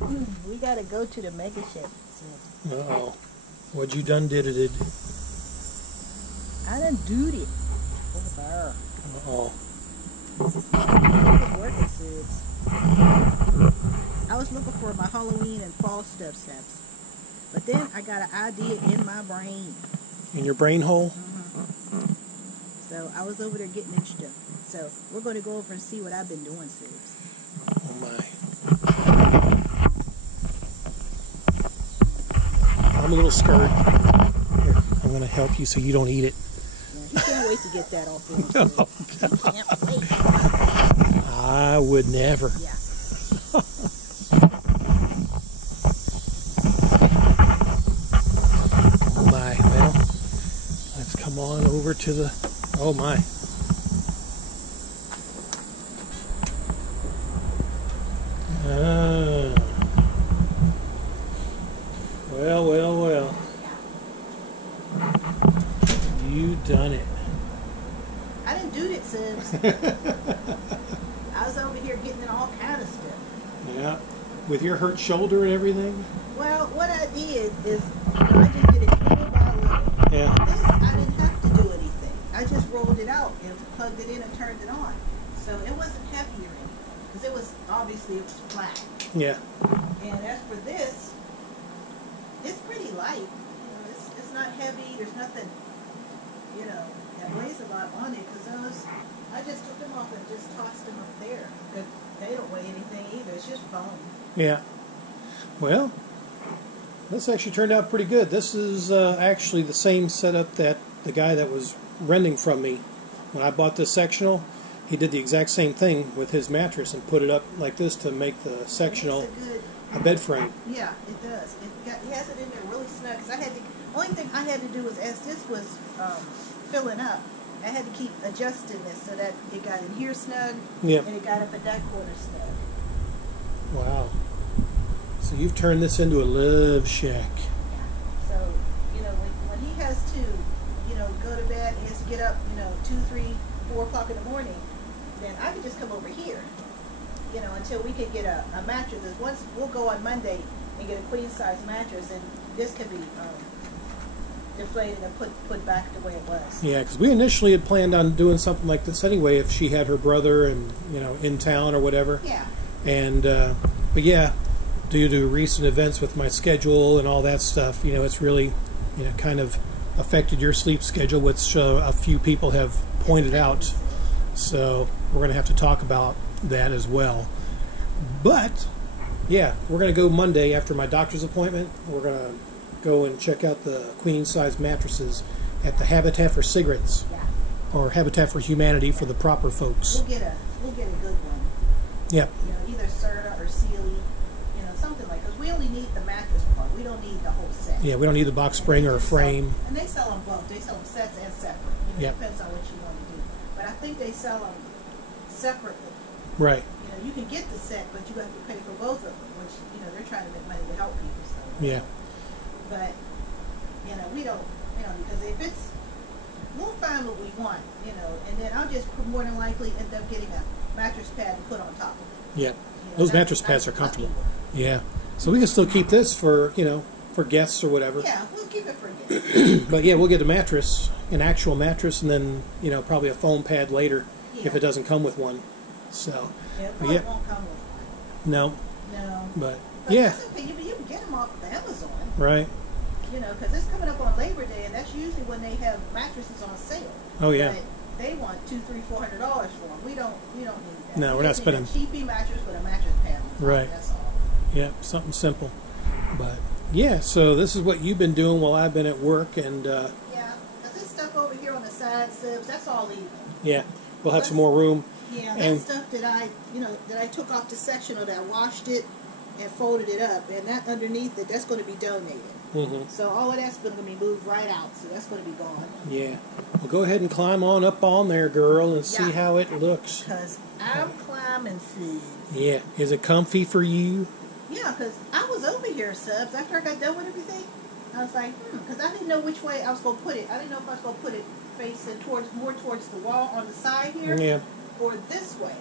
We gotta go to the mega shed. Uh-oh. What you done did it? I done doed it. Over there. Uh-oh. I was working, Sibs. I was looking for my Halloween and fall stuff, Sibs. But then I got an idea in my brain. In your brain hole? So I was over there getting into stuff. So we're going to go over and see what I've been doing, Sibs. Oh my. I'm a little scared. Here, I'm going to help you so you don't eat it. Yeah, he can't wait to get that off him. Oh, He can't wait. I would never. Yeah. Oh my. Well, let's come on over to the... Oh my. Well. You done it. I didn't do it, Sibs. I was over here getting in all kind of stuff. Yeah. With your hurt shoulder and everything? Well, what I did is, I just did it little by little. Yeah. This, I didn't have to do anything. I just rolled it out and plugged it in and turned it on. So it wasn't heavy or anything. Because it was, obviously, it was flat. Yeah. And as for this, it's pretty light. You know, it's not heavy. There's nothing, that weighs a lot on it. Because those, I just took them off and just tossed them up there. They don't weigh anything either. It's just foam. Yeah. Well, this actually turned out pretty good. This is actually the same setup that the guy that was renting from me, when I bought this sectional, he did the exact same thing with his mattress and put it up like this to make the sectional a bed frame. Yeah, it does. It has it in there really snug. Cause only thing I had to do was, as this was filling up, I had to keep adjusting this so that it got in here snug, and it got up at that corner snug. Wow. So you've turned this into a love shack. Yeah. So, when he has to, go to bed, he has to get up, 2, 3, 4 o'clock in the morning, then I can just come over here, until we can get a mattress. Because once we'll go on Monday and get a queen size mattress, and this can be deflated and put back the way it was. Yeah, because we initially had planned on doing something like this anyway if she had her brother and, in town or whatever. Yeah. And, but yeah, due to recent events with my schedule and all that stuff, it's really, kind of affected your sleep schedule, which a few people have pointed out. So we're going to have to talk about that as well. But, yeah, we're going to go Monday after my doctor's appointment. We're going to go and check out the queen size mattresses at the Habitat for Cigarettes, or Habitat for Humanity for the proper folks. We'll get a good one. Yep. Either Serta or Sealy, something like. Because we only need the mattress part. We don't need the whole set. Yeah, we don't need the box spring or a frame. And they sell them both. They sell them sets and separate. Depends on what you want to do. But I think they sell them separately. Right. You can get the set, but you have to pay for both of them, which they're trying to make money to help people. So. Yeah. But we don't, because if it's, we'll find what we want, and then I'll just more than likely end up getting a mattress pad to put on top of it. Yeah. Those mattress pads are comfortable. Yeah. So we can still keep this for, for guests or whatever. Yeah, we'll keep it for guests. But yeah, we'll get a mattress, an actual mattress, and then, probably a foam pad later if it doesn't come with one. So. Yeah, it probably won't come with one. No. No. But yeah. Okay. You can get them off of Amazon. Right. Because it's coming up on Labor Day, and that's usually when they have mattresses on sale. Oh yeah. But they want $200, $300, $400 for them. We don't need that. No, we're not spending. A cheapy mattress with a mattress pad on top. Right. That's all. Yeah, something simple. But yeah, so this is what you've been doing while I've been at work, and yeah, because this stuff over here on the side, Sibs, that's all leaving. Yeah, we'll have some more room. Yeah, that stuff that I took off the sectional, that I washed it and folded it up, and that underneath it, that's going to be donated. So all of that's going to be moved right out, so that's going to be gone. Yeah. Well, go ahead and climb on up on there, girl, and see how it looks. Because I'm climbing, Sibs. Yeah. Is it comfy for you? Yeah, because I was over here, Subs, after I got done with everything. I was like, because I didn't know which way I was going to put it. I didn't know if I was going to put it facing more towards the wall on the side here, or this way.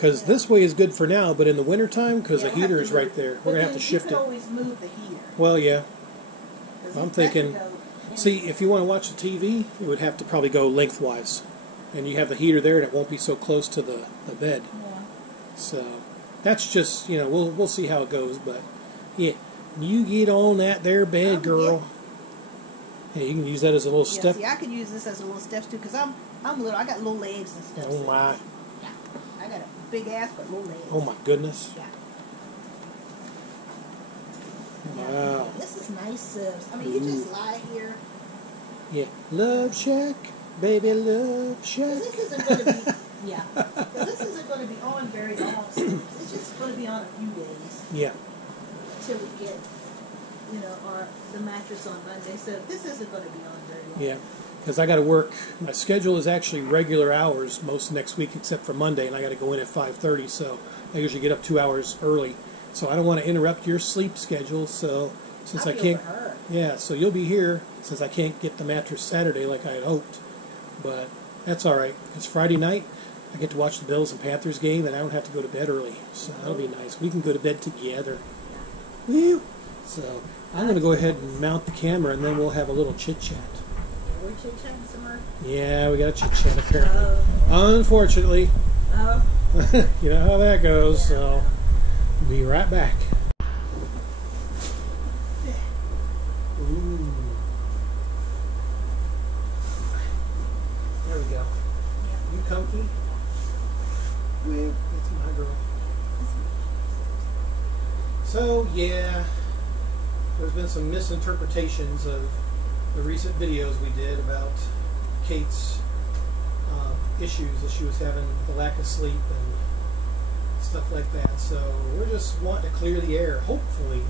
Because this way is good for now, but in the wintertime, because the heater is right there, we're going to have to shift You can it. always move the heater. Well, yeah. 'Cause I'm that thinking, could go in. see, if you want to watch the TV, it would have to probably go lengthwise. And you have the heater there, and it won't be so close to the bed. Yeah. So that's just, we'll see how it goes. But, yeah, you get on that there bed, girl. Yeah, you can use that as a little Yeah, step. see, I could use this as a little steps too, because I'm little. I got little legs and stuff. Oh, my. Yeah. I got a big ass, but little legs. Oh, my goodness. Yeah. Wow. This is nice subs. I mean, you just lie here. Yeah. Love Shack. Baby Love 'Cause Shack. this isn't going to be, yeah. 'Cause this isn't going to be on very long. It's just going to be on a few days Yeah. until we get, the mattress on Monday. So this isn't going to be on very long. Yeah. Because I got to work. My schedule is actually regular hours most next week except for Monday, and I got to go in at 5:30. So I usually get up 2 hours early. So I don't want to interrupt your sleep schedule. So since I feel can't, for her. yeah. So you'll be here since I can't get the mattress Saturday like I had hoped. But that's all right. It's Friday night. I get to watch the Bills and Panthers game, and I don't have to go to bed early. So that'll be nice. We can go to bed together. Woo! So I'm going to go ahead and mount the camera, and then we'll have a little chit chat. We're chit-chatting some more. Yeah, we got a chit chat apparently. Oh. Unfortunately, Oh. you know how that goes. So be right back. Ooh. There we go. You comfy? Well, it's my girl. So, yeah, there's been some misinterpretations of the recent videos we did about Kate's issues that she was having, the lack of sleep and stuff like that. So we're just wanting to clear the air, hopefully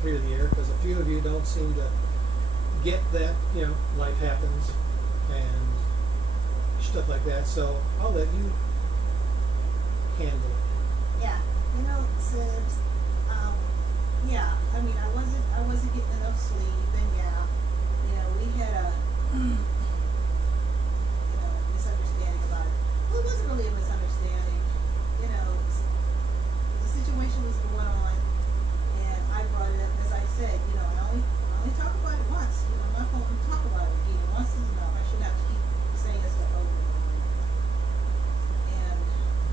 clear the air, because a few of you don't seem to get that, life happens and stuff like that. So I'll let you handle it. Yeah, Sibs, yeah, I mean, I wasn't getting enough sleep, and we had a, misunderstanding about it. Well, it wasn't really a misunderstanding, the situation was going on, and I brought it up, as I said, I only talk about it once, I'm not going to talk about it again. Once is enough. I shouldn't have to keep saying stuff over and over. And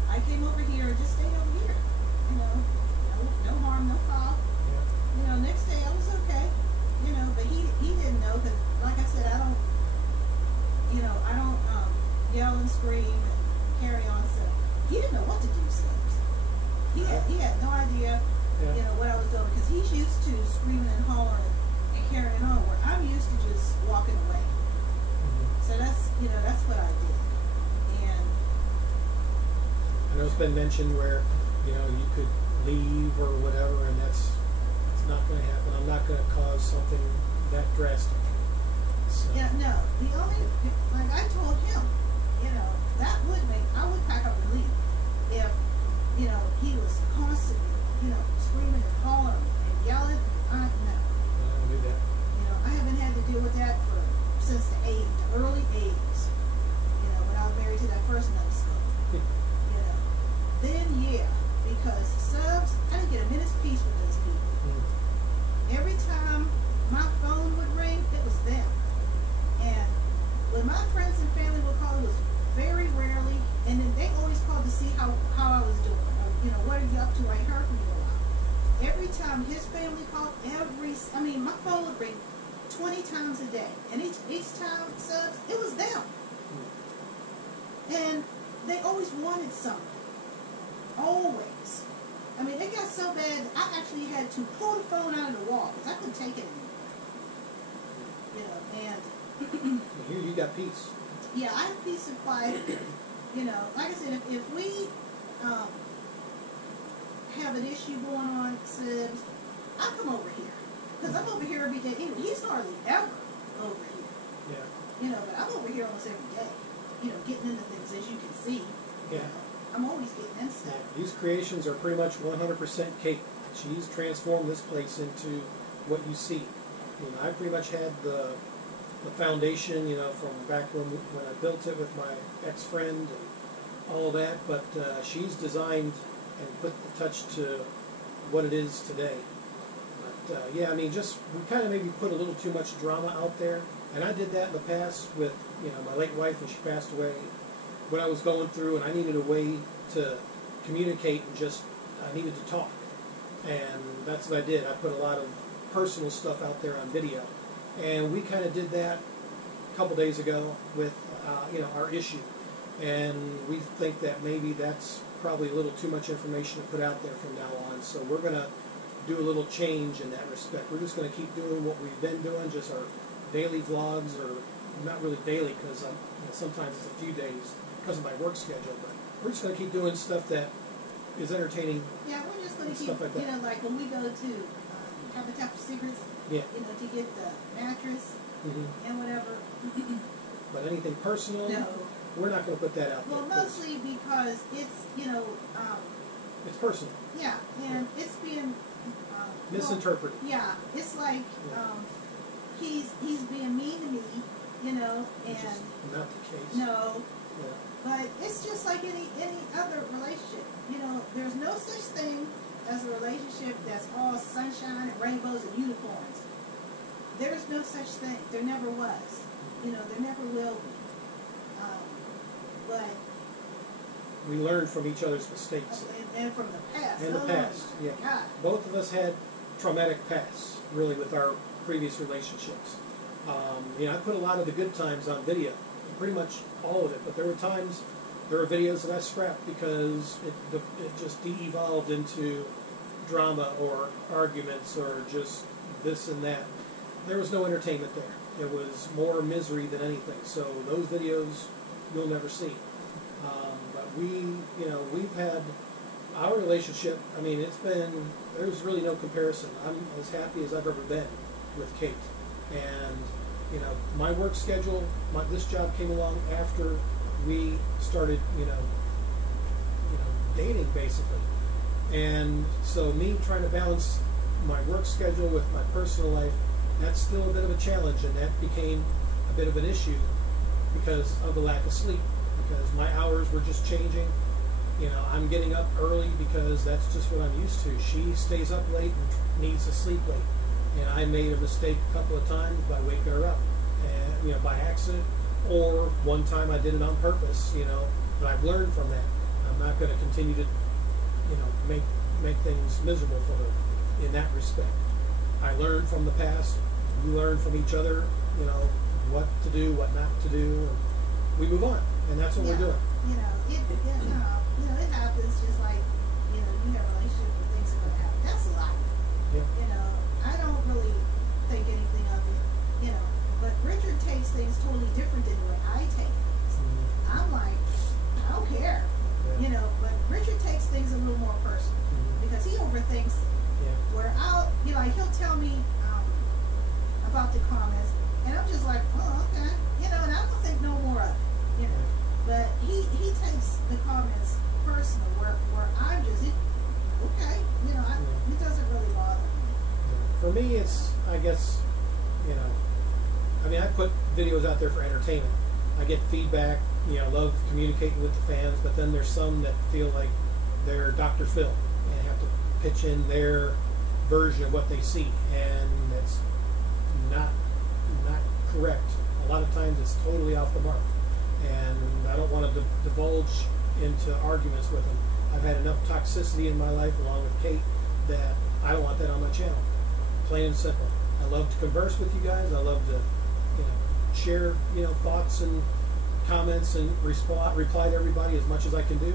I came over here and just stayed over here. No harm, no foul. Next day I was okay. But he didn't know, because like I said, I don't yell and scream and carry on. So he didn't know what to do. Since he had no idea, what I was doing, because he's used to screaming and hollering and carrying on, where I'm used to just walking away. So that's what I did. And I know it's been mentioned where, you could leave or whatever, and it's not going to happen. I'm not going to cause something that drastic. So. yeah, no, the only, like I told him, I would pack up and leave if, he was constantly, screaming and hollering and yelling. No. I don't do that. I haven't had to deal with that since the early 80s. When I was married to that first numbskull. Then because subs, I didn't get a minute's peace with those people. Every time my phone would ring, it was them. And when my friends and family would call, it was very rarely, and then they always called to see how I was doing. Or, what are you up to? I ain't heard from you in a while. Every time his family called, my phone would ring 20 times a day. And each time, subs, it was them. And they always wanted something. Always. It got so bad, I actually had to pull the phone out of the wall, because I couldn't take it anymore. And Here you got peace. yeah, I have peace and quiet. Like I said, if we have an issue going on, Sibs, I come over here, because I'm over here every day. He's hardly ever over here. Yeah. But I'm over here almost every day. Getting into things, as you can see. Yeah. I'm always getting in stuff. Yeah. These creations are pretty much 100% Kate. She's transformed this place into what you see. I pretty much had the foundation, from back when I built it with my ex-friend, and all of that, but she's designed and put the touch to what it is today. But yeah, I mean, just we kind of maybe put a little too much drama out there, and I did that in the past with my late wife when she passed away. What I was going through, and I needed a way to communicate, and just I needed to talk, and that's what I did. I put a lot of personal stuff out there on video, and we kind of did that a couple days ago with our issue, and we think that maybe that's probably a little too much information to put out there from now on. So we're going to do a little change in that respect. We're just going to keep doing what we've been doing, just our daily vlogs, or not really daily because sometimes it's a few days because of my work schedule, but we're just going to keep doing stuff that is entertaining. Yeah, we're just going to keep, stuff like that. like when we go to Habitat for Secrets, Yeah. To get the mattress and whatever. But anything personal, No. we're not going to put that out there. Well, mostly because it's, It's personal. yeah, and it's being Misinterpreted. Well, yeah, it's like he's being mean to me, Which and is not the case. no, Yeah. but it's just like any other relationship. There's no such thing as a relationship that's all sunshine and rainbows and unicorns. There's no such thing. There never was. There never will be. But We learn from each other's mistakes. and from the past. In the past, my yeah. God. Both of us had traumatic pasts, really, with our previous relationships. I put a lot of the good times on video, pretty much all of it, but there were videos that I scrapped because it just de-evolved into drama or arguments or just this and that. There was no entertainment there. It was more misery than anything. So those videos you'll never see. But we've had our relationship. I mean, there's really no comparison. I'm as happy as I've ever been with Kate. And my work schedule, this job came along after we started, dating basically. And so me trying to balance my work schedule with my personal life, that's still a bit of a challenge, and that became a bit of an issue because of the lack of sleep, because my hours were just changing. I'm getting up early because that's just what I'm used to. She stays up late and needs to sleep late. And I made a mistake a couple of times by waking her up, and, by accident, or one time I did it on purpose, but I've learned from that. I'm not going to continue to, make things miserable for her in that respect. I learned from the past. We learn from each other, what to do, what not to do, and we move on. And that's what we're doing. It happens just like, you have a relationship where things are going to happen. That's life. Yeah. I don't really think anything of it, but Richard takes things totally different than the way I take things. I'm like, I don't care, but Richard takes things a little more personal because he overthinks it. Yeah. Where he'll tell me about the comments, and I'm just like, oh, okay, and I don't think no more of it, But he takes the comments personal, where I'm just, okay, it doesn't really bother me. For me, it's, I guess, I put videos out there for entertainment. I get feedback, love communicating with the fans, but then there's some that feel like they're Dr. Phil and have to pitch in their version of what they see, and it's not correct. A lot of times it's totally off the mark, and I don't want to divulge into arguments with them. I've had enough toxicity in my life, along with Kate, that I don't want that on my channel. Plain and simple. I love to converse with you guys. I love to, share, thoughts and comments and reply to everybody as much as I can do.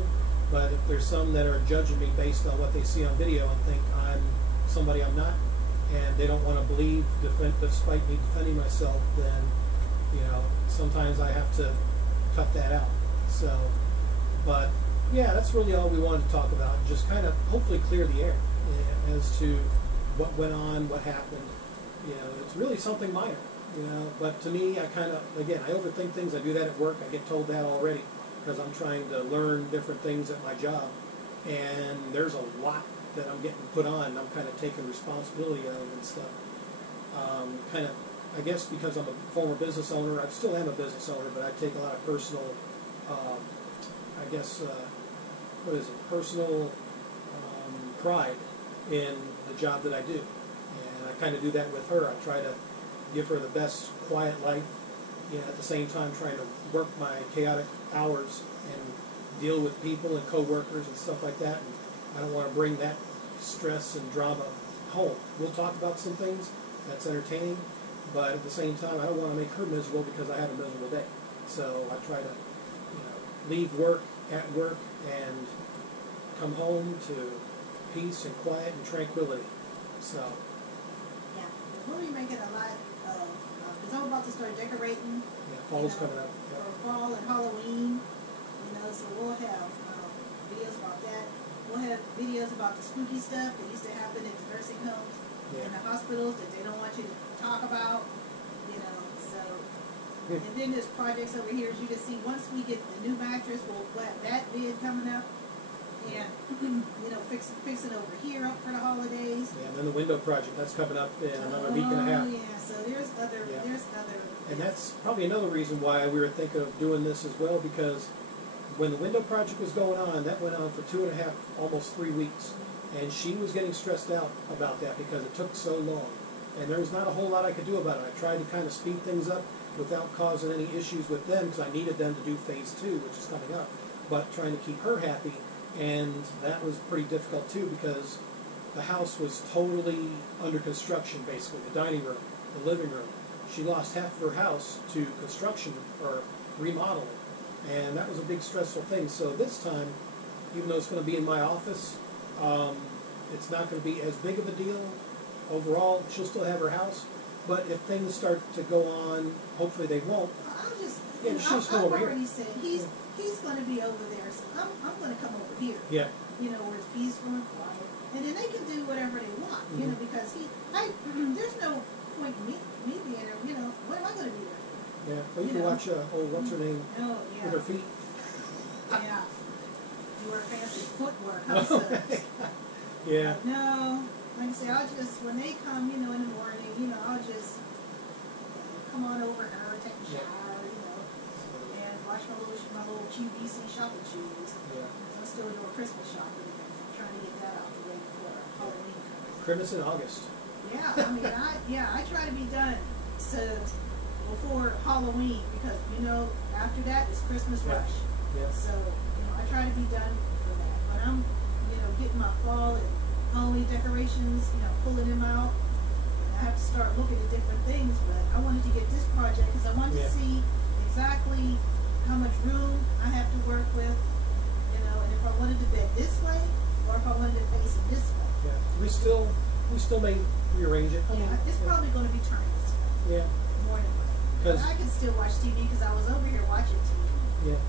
But if there's some that are judging me based on what they see on video and think I'm somebody I'm not, and they don't want to believe, despite me defending myself, then, sometimes I have to cut that out. So, but yeah, that's really all we wanted to talk about. Just kind of hopefully clear the air as to what went on, what happened. It's really something minor, but to me, I overthink things. I do that at work. I get told that already because I'm trying to learn different things at my job, and there's a lot that I'm getting put on, and I'm kind of taking responsibility of and stuff. I guess because I'm a former business owner, I still am a business owner, but I take a lot of personal, I guess, what is it, personal pride in the job that I do. And I kind of do that with her. I try to give her the best quiet life, at the same time trying to work my chaotic hours and deal with people and coworkers and stuff like that. And I don't want to bring that stress and drama home. We'll talk about some things that's entertaining, but at the same time, I don't want to make her miserable because I had a miserable day. So I try to, leave work at work and come home to peace and quiet and tranquility. So. Yeah, we'll be making a lot of, because I'm about to start decorating. Yeah, fall's coming up. Yep. For fall and Halloween, so we'll have videos about that. We'll have videos about the spooky stuff that used to happen at the nursing homes and the hospitals that they don't want you to talk about, so. And then there's projects over here, as you can see, once we get the new mattress, we'll have that vid coming up. And, fixing over here up for the holidays. Yeah, and then the window project, that's coming up in another week and a half. Oh, yeah, so there's other. And that's probably another reason why we were thinking of doing this as well, because when the window project was going on, that went on for 2.5, almost 3 weeks. And she was getting stressed out about that because it took so long. And there was not a whole lot I could do about it. I tried to kind of speed things up without causing any issues with them, because I needed them to do phase 2, which is coming up. But trying to keep her happy. And that was pretty difficult too, because the house was totally under construction, basically. The dining room, the living room. She lost half of her house to construction or remodeling. And that was a big stressful thing. So this time, even though it's going to be in my office, it's not going to be as big of a deal overall. She'll still have her house. But if things start to go on, hopefully they won't. She'll just go over here. I've already said he's going to be over there, so I'm going to come over here. Yeah. Where it's peaceful and quiet, and then they can do whatever they want. Because there's no point in me being there. What am I going to be there for? Yeah. Well, you can watch what's her name? Oh, yeah. With her feet. Yeah. You wear fancy footwear. How so? Yeah. No, like I say, I'll just when they come, in the morning, I'll just come on over her, take a shower, and watch my little QVC shopping shoes. Yeah. I'm still doing Christmas shopping, and trying to get that out the way before Halloween comes. Christmas in August. Yeah, I try to be done so before Halloween, because after that is Christmas rush. Yeah. So I try to be done for that. But I'm getting my fall and Halloween decorations, pulling them out. And I have to start looking at different things. But I wanted to get this project because I wanted to see exactly how much room I have to work with, and if I wanted to bed this way or if I wanted to face it this way. Yeah, we still may rearrange it. It's probably going to be turned this way. Yeah. More than one. But I can still watch TV because I was over here watching TV. Yeah.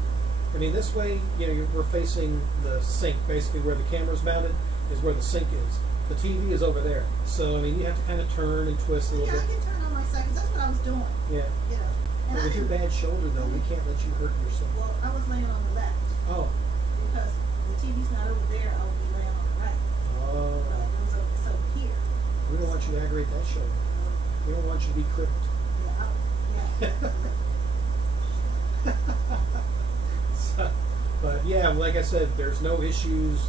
I mean, this way, we're facing the sink. Basically, where the camera's mounted is where the sink is. The TV is over there. So, I mean, you have to kind of turn and twist a little bit. Yeah, I can turn on my side because that's what I was doing. Yeah. And with your bad shoulder, though, we can't let you hurt yourself. Well, I was laying on the left. Oh. Because the TV's not over there, I would be laying on the right. Oh. But it's over here. We don't want you to aggravate that shoulder. We don't want you to be crippled. Yeah. But yeah, like I said, there's no issues.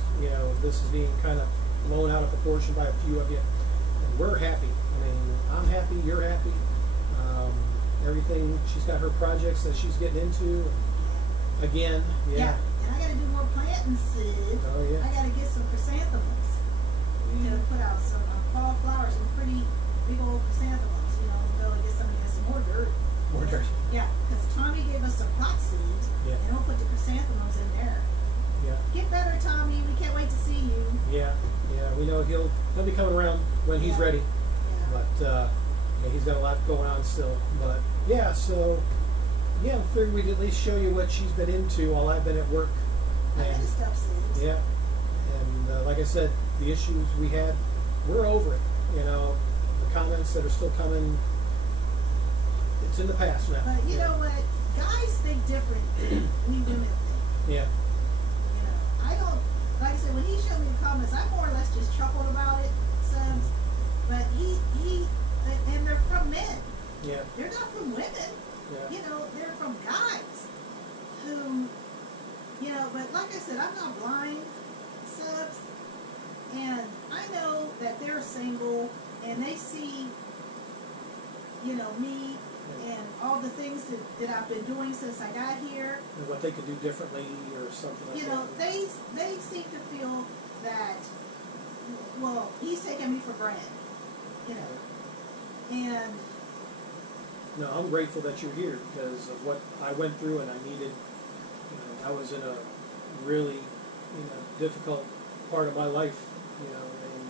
This is being kind of blown out of proportion by a few of you, and we're happy. I mean, I'm happy. You're happy. Everything. She's got her projects that she's getting into. Again, yeah. And I got to do more planting seeds. Oh yeah. I got to get some chrysanthemums. Put out some fall flowers, some pretty big old chrysanthemums. Go and get some more dirt. More dirt. Yeah, because Tommy gave us some pot seeds, and we'll put the chrysanthemums in there. Yeah. Get better, Tommy. We can't wait to see you. Yeah, we know he'll be coming around when he's ready. Yeah. But he's got a lot going on still. But yeah, so I figured we'd at least show you what she's been into while I've been at work. I got stuff seeds. Yeah, and like I said, the issues we had, we're over it. The comments that are still coming. It's in the past now. But you know what? Guys think different than we women think. Yeah. I don't, like I said, when he showed me the comments, I more or less just chuckled about it, but and they're from men. Yeah. They're not from women. Yeah. They're from guys who, but single, and they see, you know, me and all the things that I've been doing since I got here. And what they could do differently or something like You that. know, they seem to feel that, well, he's taking me for granted, you know, and No, I'm grateful that you're here because of what I went through, and I needed, you know, I was in a really, you know, difficult part of my life, you know, and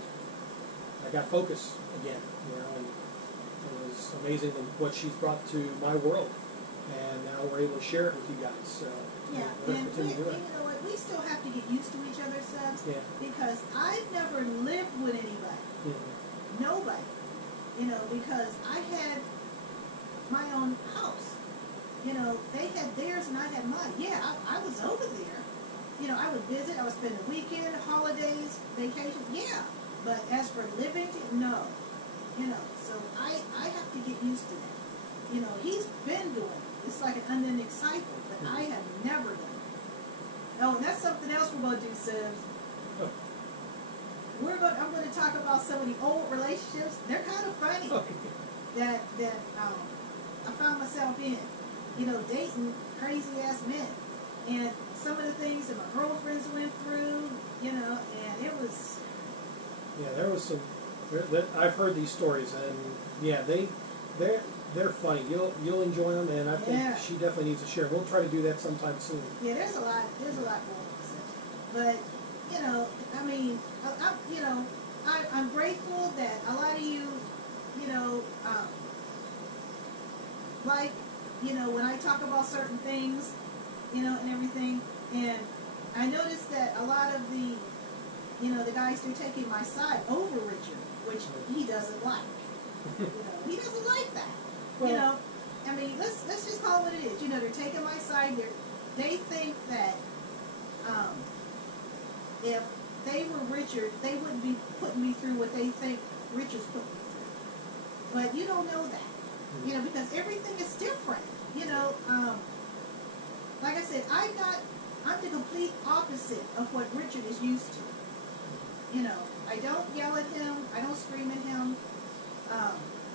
I got focus again, you know, and it was amazing what she's brought to my world, and now we're able to share it with you guys. So yeah, we're and continue to do it. you know what, we still have to get used to each other's subs, Yeah. because I've never lived with anybody, Mhm. nobody, you know, because I had my own house. You know, they had theirs and I had mine. Yeah, I was over there. You know, I would visit, I would spend the weekend, holidays, vacation, yeah. But as for living, no. You know, so I have to get used to that. You know, he's been doing it. It's like an unending cycle, but I have never done it. Oh, and that's something else we're going to do, Sibs. Oh. I'm going to talk about some of the old relationships. They're kind of funny. that I found myself in, you know, dating crazy ass men, and some of the things that my girlfriends went through, you know, and it was. Yeah, there was some. I've heard these stories, and yeah, they're funny. You'll enjoy them, and I think she definitely needs to share. We'll try to do that sometime soon. Yeah, there's a lot going on, but you know, I mean, I'm grateful that a lot of you, you know, like, you know, when I talk about certain things, you know, and everything, and I noticed that a lot of the, you know, the guys they're taking my side over Richard, which he doesn't like. You know, he doesn't like that. Well, you know, I mean, let's just call it what it is. You know, they're taking my side. They think that if they were Richard, they wouldn't be putting me through what they think Richard's putting me through. But you don't know that. You know, because everything is different. You know, like I said, I'm the complete opposite of what Richard is used to. You know, I don't yell at him. I don't scream at him.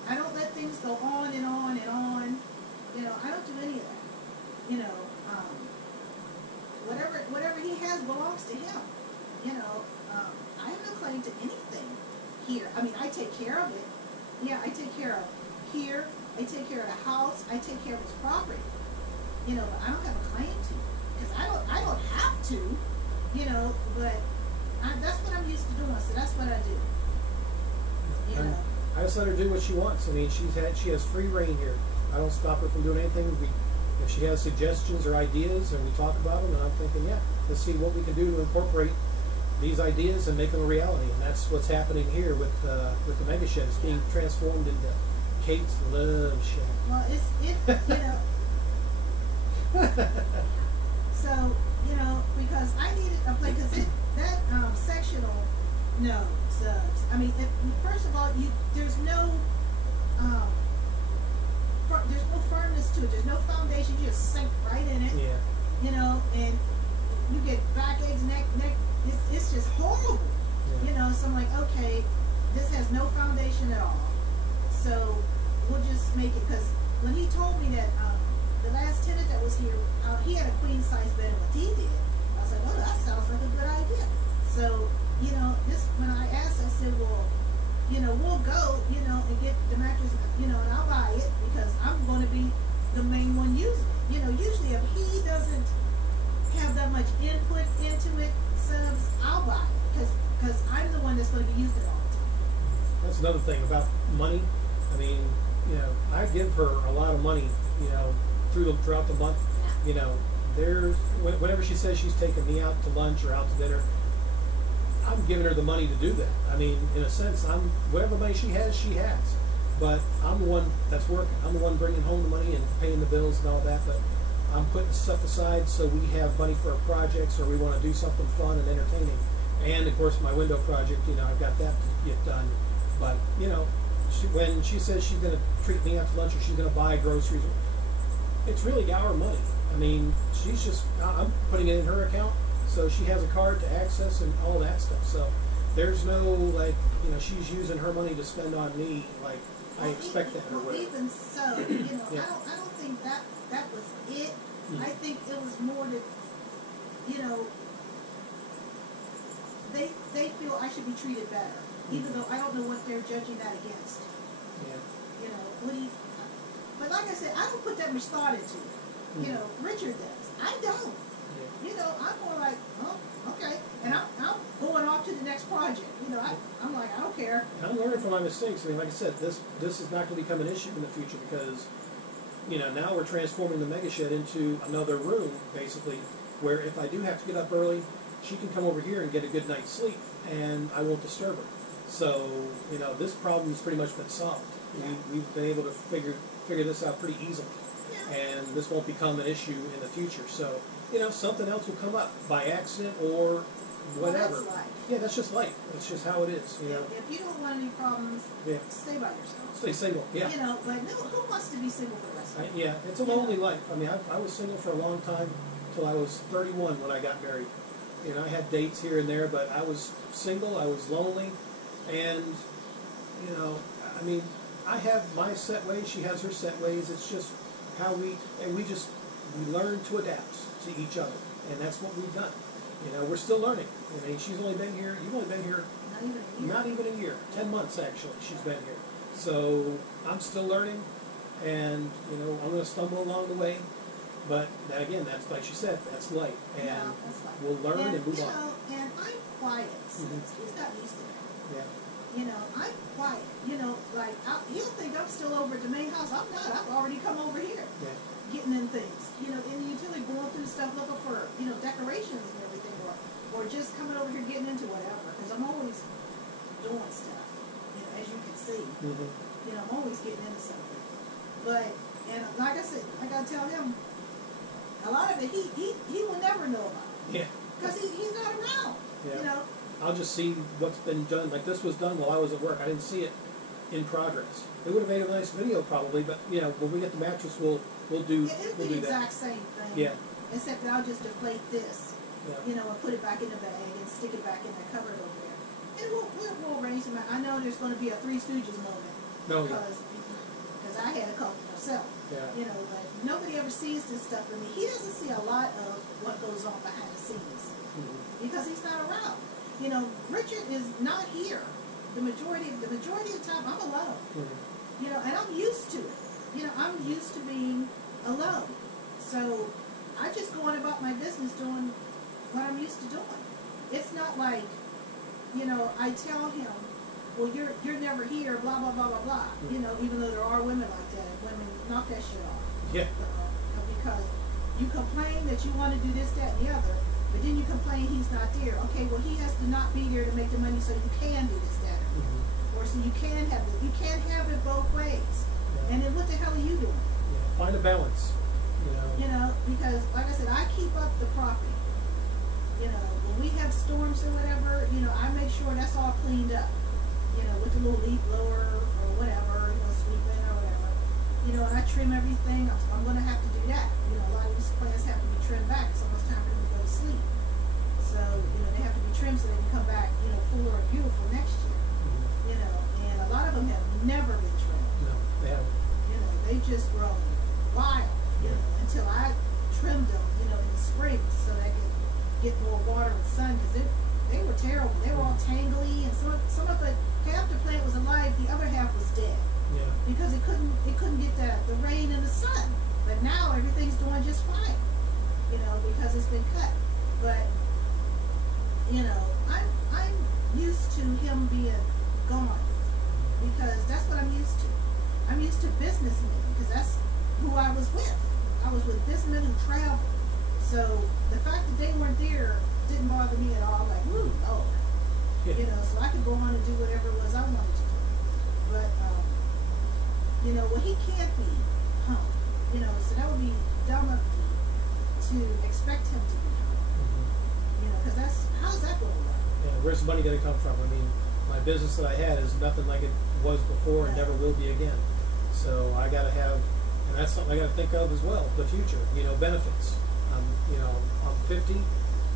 I don't let things go on and on and on. You know, I don't do any of that. You know, whatever he has belongs to him. You know, I have no claim to anything here. I mean, I take care of it. Yeah, I take care of here. I take care of the house. I take care of his property. You know, but I don't have a claim to it because I don't have to. You know, but that's what I'm used to doing. So that's what I do. You know. I just let her do what she wants. I mean, she has free reign here. I don't stop her from doing anything. If she has suggestions or ideas, and we talk about them, and I'm thinking, yeah, let's see what we can do to incorporate these ideas and make them a reality. And that's what's happening here with the Mega Shed. It's being transformed into Kate's Love Shack. Well, it's you know. So, you know, because I needed a place, because that sectional, no subs. I mean, first of all, there's no firmness to it. There's no foundation. You just sink right in it. Yeah. You know, and you get backaches, neck. It's just horrible. Yeah. You know, so I'm like, okay, this has no foundation at all. So we'll just make it, because when he told me that the last tenant that was here, he had a queen size bed, and what he did, I was like, oh, that sounds like a good idea. So, you know, when I asked, I said, well, you know, we'll go, you know, and get the mattress, you know, and I'll buy it because I'm going to be the main one using it. You know, usually if he doesn't have that much input into it, subs, I'll buy it because I'm the one that's going to be using it all the time. That's another thing about money. I mean, you know, I give her a lot of money, you know, throughout the month. You know, whenever she says she's taking me out to lunch or out to dinner, I'm giving her the money to do that. I mean, in a sense, whatever money she has, but I'm the one that's working. I'm the one bringing home the money and paying the bills and all that, but I'm putting stuff aside so we have money for our projects or we want to do something fun and entertaining. And of course, my window project, you know, I've got that to get done. But, you know, when she says she's going to treat me out to lunch or she's going to buy groceries, it's really our money. I mean, I'm putting it in her account, so she has a card to access and all that stuff. So there's no like, she's using her money to spend on me. Like I expect that or Well, whatever. even so, Yeah. I don't think that was it. Mhm. I think it was more that, they feel I should be treated better, even though I don't know what they're judging that against. Yeah. What do you? But like I said, I don't put that much thought into it. Richard does. I don't. Yeah. I'm more like, oh, okay, and I'm going off to the next project. I'm like, I don't care. And I'm learning from my mistakes. I mean, like I said, this is not going to become an issue in the future because, now we're transforming the mega shed into another room, basically, where if I do have to get up early, she can come over here and get a good night's sleep, and I won't disturb her. So, this problem's pretty much been solved. Yeah. We've been able to figure this out pretty easily, Yeah. and this won't become an issue in the future. So, something else will come up by accident or whatever. Well, that's life. Yeah, that's just life. That's just how it is. If you don't want any problems, Yeah. stay by yourself. Stay single. Yeah. But no, who wants to be single for the rest of Yeah, it's a lonely life. I mean, I was single for a long time till I was 31 when I got married. I had dates here and there, but I was single. I was lonely, and I mean, I have my set ways. She has her set ways. It's just how we learn to adapt to each other, and that's what we've done. We're still learning. I mean, she's only been here. You've only been here. Not even a year. Not even a year. 10 months actually. She's been here. So I'm still learning, and I'm going to stumble along the way. But again, that's like she said, that's life, and That's life. we'll learn and move on. And I'm quiet since he's not used to that. Yeah. I'm quiet. He'll think I'm still over at the main house. I'm not. I've already come over here, Yeah. getting in things. In the utility, going through stuff, looking for decorations and everything, or just coming over here getting into whatever. Because I'm always doing stuff. As you can see, Mm-hmm. I'm always getting into something. But like I said, I gotta tell him. A lot of it, he will never know about Yeah. because he's not around. Yeah. I'll just see what's been done. Like this was done while I was at work. I didn't see it in progress. It would have made a nice video probably, but when we get the mattress, we'll do It'll we'll be do the that. exact same thing. Yeah. Except that I'll just deflate this, Yeah. and put it back in the bag and stick it back in the cupboard over there. And we'll arrange them. I know there's going to be a Three Stooges moment No. Yeah. because I had a couple myself. Yeah. But nobody ever sees this stuff with me. He doesn't see a lot of what goes on behind the scenes Mm-hmm. because he's not around. Richard is not here. The majority of the time, I'm alone. Mm-hmm. And I'm used to it. I'm used to being alone. So I just go on about my business doing what I'm used to doing. It's not like, I tell him, well, you're never here, blah, blah, blah, blah, blah. Mm-hmm. Even though there are women like that, and women knock that shit off. Yeah. Because you complain that you want to do this, that, and the other, but then you complain he's not there. Okay, well, he has to not be there to make the money so you can do this, that, Mm-hmm. or so you can have it. You can't have it both ways. Yeah. And then what the hell are you doing? Yeah. Find a balance. Because like I said, I keep up the property. When we have storms or whatever, I make sure that's all cleaned up. With the little leaf blower or whatever, sweeping or whatever. And I trim everything. I'm going to have to do that. A lot of these plants have to be trimmed back. It's almost time for them to go to sleep. So, they have to be trimmed so they can come back, fuller and beautiful next year. Mm-hmm. And a lot of them have never been trimmed. No, they haven't. They just grow wild, until I trimmed them, in the spring so they could get more water and sun because they were terrible. They were all tangly, and some of it, half the plant was alive, the other half was dead Yeah. because it couldn't get the rain and the sun. But now everything's doing just fine, because it's been cut. But I'm used to him being gone because that's what I'm used to. I'm used to businessmen because that's who I was with. I was with businessmen who traveled. So the fact that they weren't there didn't bother me at all. Like, ooh, Lord. Yeah. So I could go on and do whatever it was I wanted to do. But, well, he can't be home. So that would be dumb of me to expect him to be home. Mm-hmm. Because how's that going to work? Yeah. Where's the money going to come from? I mean, my business that I had is nothing like it was before and never will be again. So I got to have, and that's something I got to think of as well. The future, benefits. I'm 50.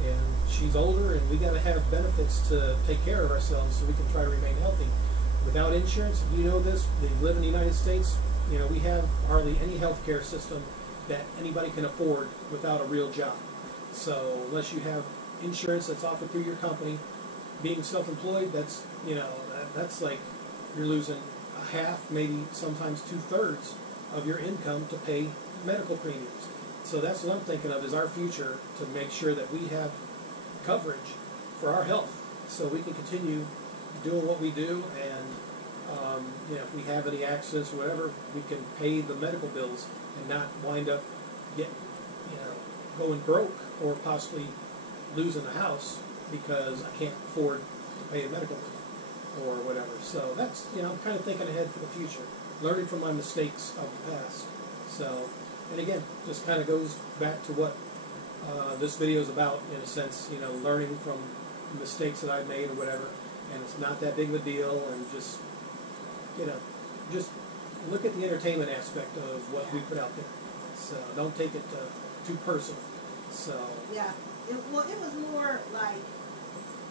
and she's older, and we got to have benefits to take care of ourselves so we can try to remain healthy. Without insurance, you know this, they live in the United States, you know, we have hardly any health care system that anybody can afford without a real job. So unless you have insurance that's offered through your company, being self-employed, that's, you know, that's like you're losing a half, maybe sometimes 2/3 of your income to pay medical premiums. So that's what I'm thinking of, is our future, to make sure that we have coverage for our health so we can continue doing what we do, and you know, if we have any accidents or whatever, we can pay the medical bills and not wind up getting, you know, going broke or possibly losing the house because I can't afford to pay a medical bill or whatever. So that's, you know, I'm kind of thinking ahead for the future, learning from my mistakes of the past. So, and again, just kind of goes back to what this video is about, in a sense, you know, learning from mistakes that I've made or whatever, and it's not that big of a deal, and just, you know, just look at the entertainment aspect of what we put out there. So don't take it too personal. So yeah, it was more like,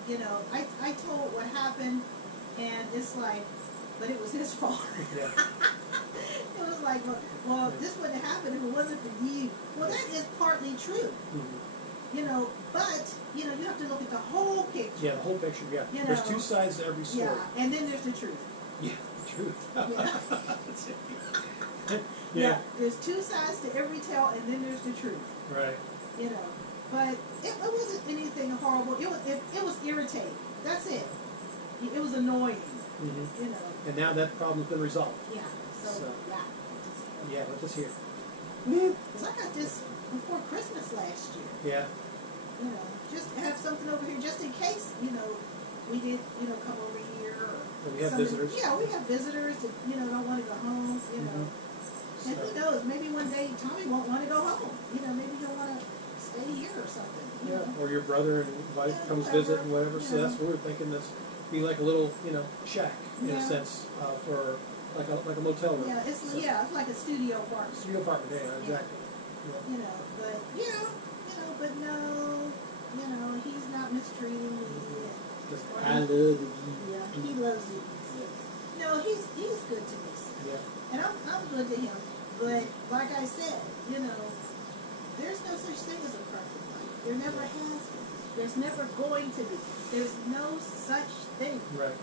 you know, I told what happened, and it's like, but it was his fault. yeah, It was like, well, this wouldn't have happened if it wasn't for you. Well, that is partly true. mm-hmm. You know, but, you know, you have to look at the whole picture. Yeah, the whole picture. Yeah, You there's know, two sides to every story. Yeah, and then there's the truth. Yeah, the truth. Yeah. yeah. There's two sides to every tale, and then there's the truth. Right. You know, but it wasn't anything horrible. It was irritating. That's it. It was annoying. Mm-hmm. You know. And now that problem's been resolved. Yeah. So yeah. Yeah, let us hear. Because I got this before Christmas last year. Yeah. You know, just have something over here just in case, you know, we did, you know, come over here. Or we have visitors. Yeah, we have visitors that, you know, don't want to go home, you know. Mm-hmm. And who knows, maybe one day Tommy won't want to go home. You know, maybe he'll want to stay here or something. You know? Or your brother and wife comes visit and whatever. So that's what we're thinking. This be like a little, you know, shack in a sense, for like a motel room. Yeah, it's like a studio apartment. Studio apartment, yeah, exactly. Yeah. You know, but but no, you know, he's not mistreating me. I love you. Yeah, he loves you. No, he's good to me. Yeah. And I'm good to him. But like I said, you know, there's no such thing as a perfect life. There never has been. There's never going to be. There's no such thing. Right.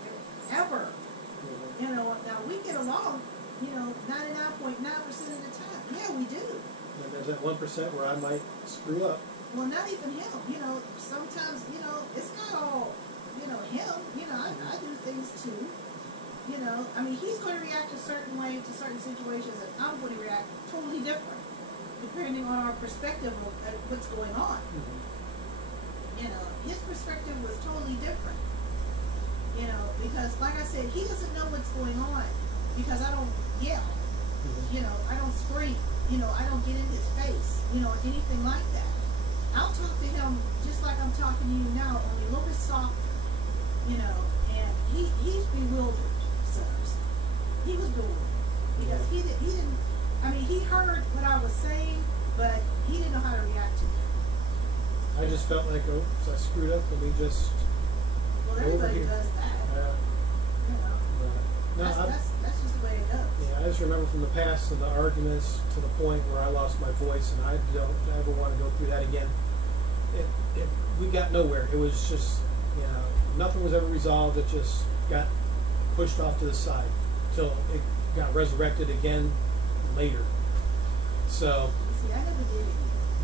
Ever. Mm-hmm. You know, now we get along, you know, 99.9% of the time. Yeah, we do. And there's that 1% where I might screw up. Well, not even him. You know, sometimes, you know, it's not all, you know, him. You know, I do things too. You know, I mean, he's going to react a certain way to certain situations, and I'm going to react totally different, depending on our perspective of what's going on. Mm-hmm. You know, his perspective was totally different. You know, because, like I said, he doesn't know what's going on because I don't yell. Mm-hmm. You know, I don't scream. You know, I don't get in his face. You know, anything like that. I'll talk to him just like I'm talking to you now, only a little bit softer. You know, and he's bewildered. He was bewildered because he didn't. I mean, he heard what I was saying, but he didn't know how to react to it. I just felt like, oh, so I screwed up, and we just. Well, everybody does that. Yeah. You know. No, that's just the way it goes. Yeah, I just remember from the past and the arguments to the point where I lost my voice, and I don't ever want to go through that again. We got nowhere. It was just, you know, nothing was ever resolved. It just got pushed off to the side until it got resurrected again later. So. See, I never did it.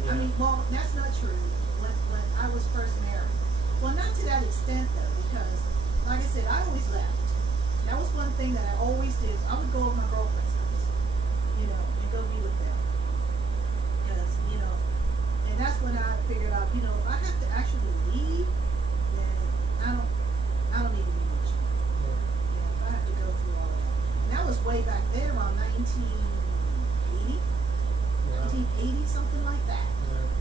Yeah. I mean, well, that's not true. When I was first married, well, not to that extent though, because, like I said, I always left. That was one thing that I always did. I would go over my girlfriend's house, you know, and go be with them. Because, you know, and that's when I figured out, you know, if I have to actually leave, then I don't need to be much. You know, if I have to go through all of that. And that was way back then, around 1980, 1980, something like that.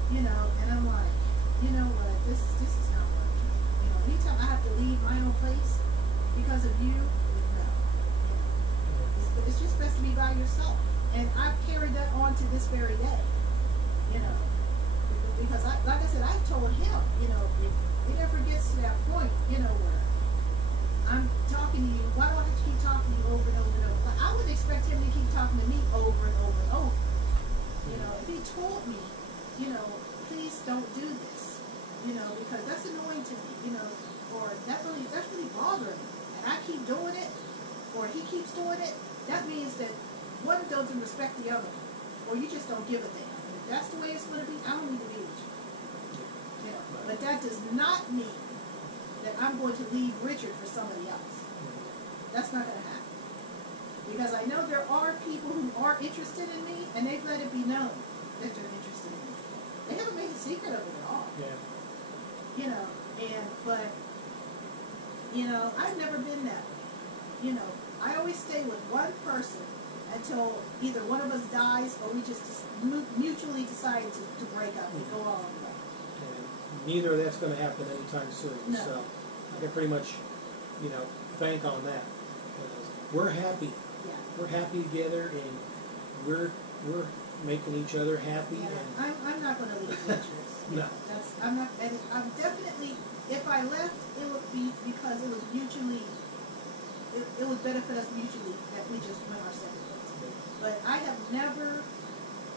You know, and I'm like, you know what, this is not working. You know, anytime I have to leave my own place because of you, no. It's just best to be by yourself. And I've carried that on to this very day. You know, because like I said, I told him, you know, if it ever gets to that point, you know, where I'm talking to you, why do I have to keep talking to you over and over and over? Like, I would expect him to keep talking to me over and over and over. You know, if he told me, you know, please don't do this, you know, because that's annoying to me, you know, or that's really bothering me, and I keep doing it, or he keeps doing it, that means that one doesn't respect the other, or you just don't give a damn. And if that's the way it's going to be, I don't need to be with you. You know, but that does not mean that I'm going to leave Richard for somebody else. That's not going to happen. Because I know there are people who are interested in me, and they've let it be known that they're interested in me. They haven't made a secret of it at all. Yeah. You know, but, you know, I've never been that way. You know, I always stay with one person until either one of us dies or we just mutually decide to break up and go our own way. And neither of that's going to happen anytime soon. No. So I can pretty much, you know, bank on that. We're happy. Yeah. We're happy together, and we're making each other happy. Yeah. And I'm not going to leave Richard. no. I'm not, and I'm definitely, if I left, it would be because it was mutually, it would benefit us mutually that we just went our separate ways. But I have never,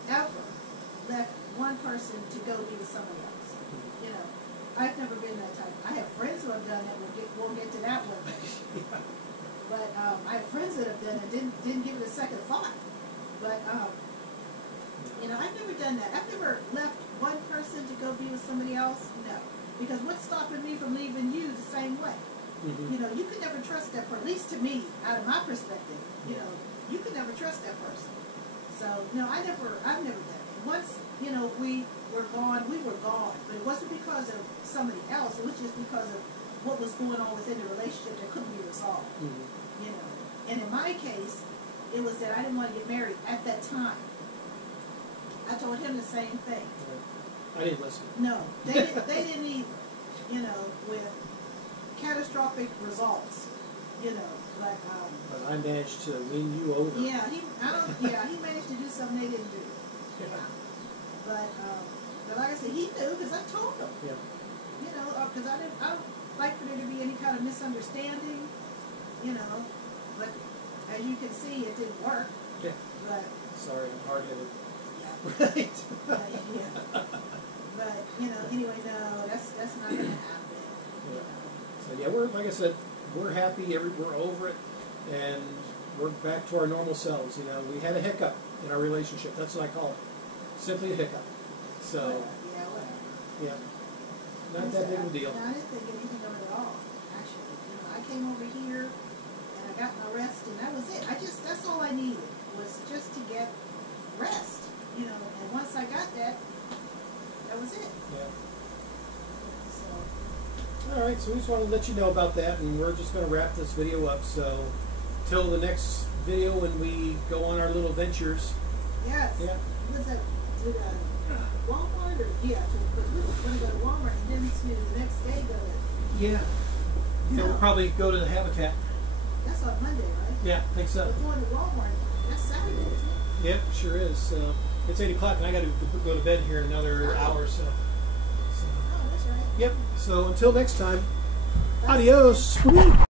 ever left one person to go be with somebody else. You know, I've never been that type. I have friends who have done that. We'll get to that one. But I have friends that have done it, didn't give it a second thought. But you know, I've never done that. I've never left one person to go be with somebody else. No, because what's stopping me from leaving you the same way? Mm-hmm. You know, you could never trust that person. At least to me, out of my perspective, you know, you could never trust that person. So no, I've never done it. Once, you know, we were gone. But it wasn't because of somebody else. It was just because of what was going on within the relationship that couldn't be resolved. Mm-hmm. You know, and in my case, it was that I didn't want to get married at that time. I told him the same thing. I didn't listen. No, they didn't either. You know, with catastrophic results. You know, like But I managed to win you over. yeah, he managed to do something they didn't do. Yeah. But like I said, he knew because I told him. Yeah. You know, because I don't like for there to be any kind of misunderstanding. You know, but as you can see, it didn't work. Yeah. But Sorry, I'm hard-headed. yeah. Right. Yeah. But you know, anyway, no, that's not going to happen. Yeah. You know. So yeah, we're, like I said, we're happy. We're over it, and we're back to our normal selves. You know, we had a hiccup in our relationship. That's what I call it. Simply a hiccup. So Yeah, whatever. yeah, not that big of a deal. No, I didn't think anything of it at all. Actually, you know, I came over here and I got my rest, and that was it. That's all I needed was just to get rest. You know, and once I got that was it. Yeah. So. All right, so we just want to let you know about that, and we're just going to wrap this video up. So, till the next video when we go on our little ventures. Yes. Yeah. Was that to Walmart or yeah? Because we were going to go to Walmart and then to the next day go to. Yeah. Yeah, we'll probably go to the Habitat. That's on Monday, right? Yeah, I think so. We're going to Walmart. That's Saturday, isn't it? Yep, sure is. It's 8 o'clock, and I got to go to bed here in another hour or so. Oh, that's right. Yep. So until next time, adios.